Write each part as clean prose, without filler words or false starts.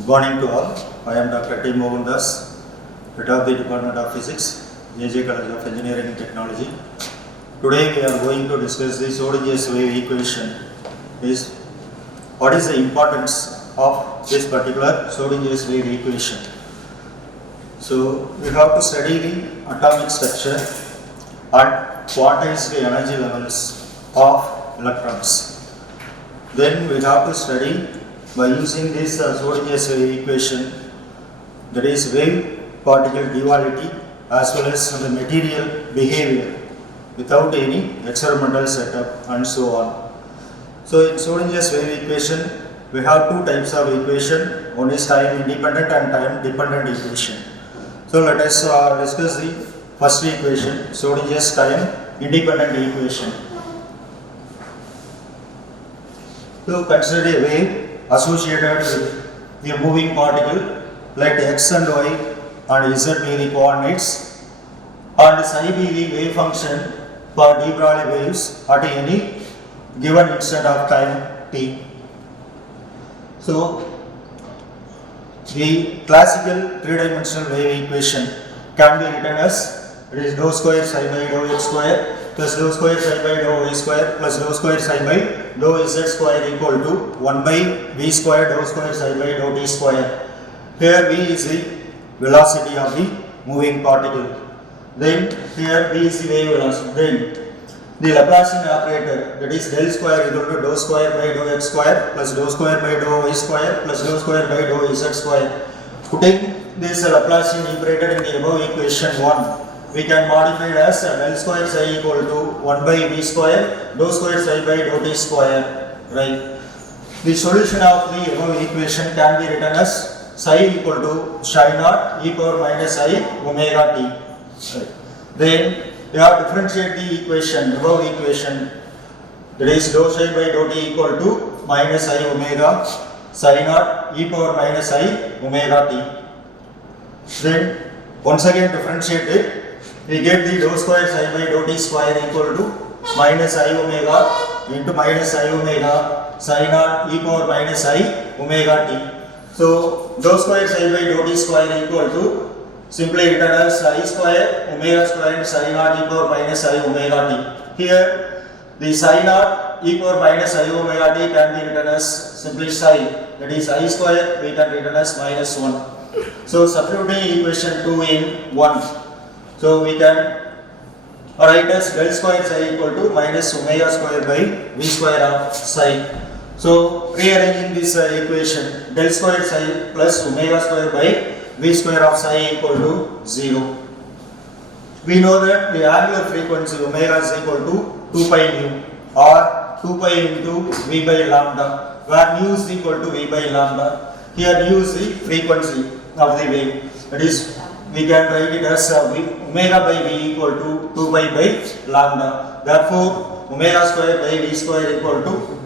Good morning to all. I am Dr.T.Mohandoss, Head of the Department of Physics, JJCET College of Engineering and Technology. Today we are going to discuss the Schrödinger's wave equation. What is the importance of this particular Schrödinger's wave equation? So we have to study the atomic structure and quantize the energy levels of electrons. Then we have to study by using this Schrödinger's wave equation, that is wave particle duality as well as the material behavior without any experimental setup and so on. So in Schrödinger's wave equation, we have two types of equation. One is time independent and time dependent equation. So let us discuss the first equation, Schrödinger's time independent equation. So consider a wave associated with a moving particle, let x and y and z be the coordinates and psi be the wave function for de Broglie waves at any given instant of time t. So the classical three-dimensional wave equation can be written as it is dou square psi by dou x square plus dou square psi by dou y square plus dou square psi by dou z square equal to 1 by v square dou square psi by dou t square. Here v is the velocity of the moving particle. Then here v is the wave velocity. Then the Laplacian operator, that is del square equal to dou square by dou x square plus dou square by dou y square plus dou square by dou z square. Putting this Laplacian operator in the above equation 1, we can modify it as del square psi equal to 1 by v square dou square psi by dou t square. Right. The solution of the above equation can be written as psi equal to psi naught e power minus I omega t. Right. Then we have to differentiate the equation, above equation, that is dou psi by dou t equal to minus I omega psi naught e power minus I omega t. Then once again differentiate it, we get the dou square psi by dou t square equal to minus I omega into minus I omega psi naught e power minus I omega t. So dou square psi by dou t square equal to simply written as I square omega square and psi naught e power minus I omega t. Here the psi naught e power minus I omega t can be written as simply psi, that is I square we can written as minus 1. So substituting equation 2 in 1. So we can write as del square psi equal to minus omega square by v square of psi. So rearranging this equation, del square psi plus omega square by v square of psi equal to 0. We know that the angular frequency omega is equal to 2 pi nu or 2 pi into v by lambda, where nu is equal to v by lambda. Here nu is the frequency of the wave. That is, we can write it as omega by v equal to 2 pi by lambda. Therefore, omega square by v square equal to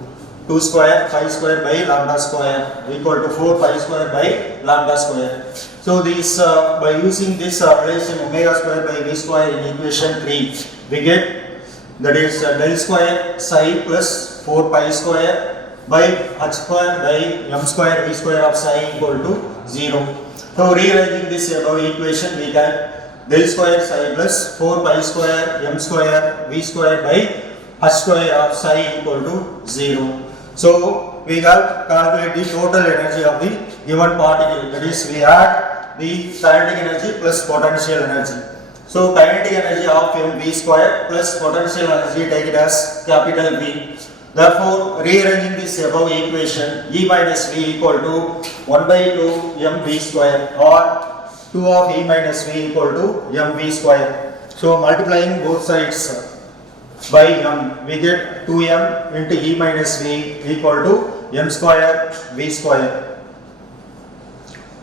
2 square pi square by lambda square equal to 4 pi square by lambda square. So this by using this relation omega square by v square in equation 3, we get that is del square psi plus 4 pi square by h square by m square v square of psi equal to 0. So rearranging this above equation, we get del square psi plus 4 pi square m square v square by h square of psi equal to 0. So we have calculate the total energy of the given particle, that is we add the kinetic energy plus potential energy. So kinetic energy of mv square plus potential energy, take it as capital V. Therefore rearranging this above equation, E minus V equal to 1 by 2 mv square or 2 of E minus V equal to mv square. So multiplying both sides by m, we get 2m into E minus V equal to m square v square.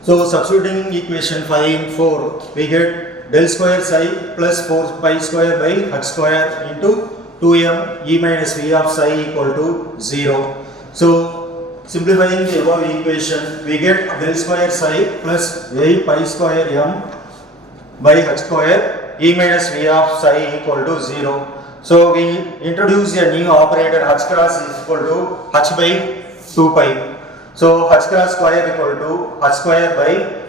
So substituting equation 5 in 4, we get del square psi plus 4 pi square by h square into 2m E minus V of psi equal to 0. So simplifying the above equation, we get del square psi plus 8 pi square m by h square E minus V of psi equal to 0. So we introduce a new operator h cross is equal to h by 2 pi. So h cross square equal to h square by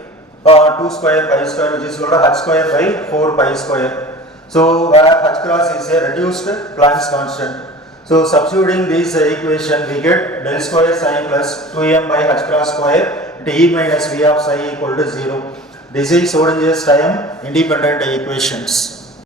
2 square pi square, which is equal to h square by 4 pi square. So where h cross is a reduced Planck's constant. So substituting this equation, we get del square psi plus 2m by h cross square t minus v of psi equal to 0. This is Schrodinger's time independent equations.